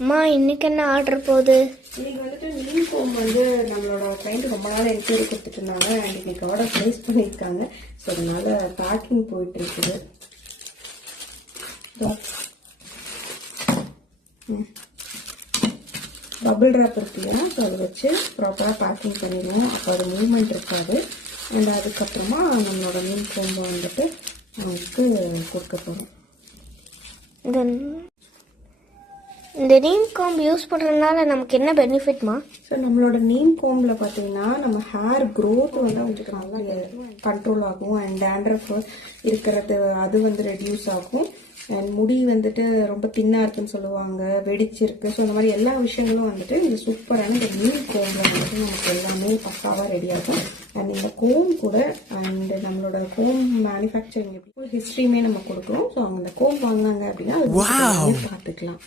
அம்மா இன்னைக்கு என்ன ஆர்டர் போகுது? இன்னைக்கு வந்துட்டு மீன் கோம் வந்து நம்மளோட கிளைண்ட் ரொம்ப நாள் என்கொயரி கொடுத்துட்டு இருந்தாங்க அண்ட் இன்னைக்கு ஆர்டர் ப்ளேஸ் பண்ணியிருக்காங்க. ஸோ அதனால பேக்கிங் போயிட்டு இருக்குது. பபிள் ட்ராப் இருக்கு இல்லையா, ஸோ அதை வச்சு ப்ராப்பராக பேக்கிங் பண்ணிடுவோம். அப்போ அது மூவ்மெண்ட் இருக்காது. அண்ட் அதுக்கப்புறமா நம்மளோட மீன் கோம்பை வந்துட்டு அவங்களுக்கு கொடுக்க போகிறோம். இந்த நீம் கோம்பு யூஸ் பண்ணுறதுனால நமக்கு என்ன பெனிஃபிட்மா? ஸோ நம்மளோட நீம் கோம்பில் பார்த்தீங்கன்னா நம்ம ஹேர் க்ரோத் வந்து அவங்களுக்கு நல்லா கண்ட்ரோல் ஆகும். அண்ட் டேண்ட்ரஃப் இருக்கிறது அது வந்து ரெடியூஸ் ஆகும். அண்ட் முடி வந்துட்டு ரொம்ப தின்னாக இருக்குன்னு சொல்லுவாங்க, வெடிச்சிருக்கு. ஸோ இந்த மாதிரி எல்லா விஷயங்களும் வந்துட்டு இந்த சூப்பரான இந்த நீம் கோம்பில் வந்துட்டு நமக்கு எல்லாமே பக்காவாக ரெடி ஆகும். அண்ட் இந்த கோம் கூட அண்ட் நம்மளோட கோம் மேனுஃபேக்சரிங் எப்படி ஹிஸ்ட்ரியுமே நம்ம கொடுக்குறோம். ஸோ அவங்க இந்த கோம் வாங்கினாங்க அப்படின்னா அது பார்த்துக்கலாம்.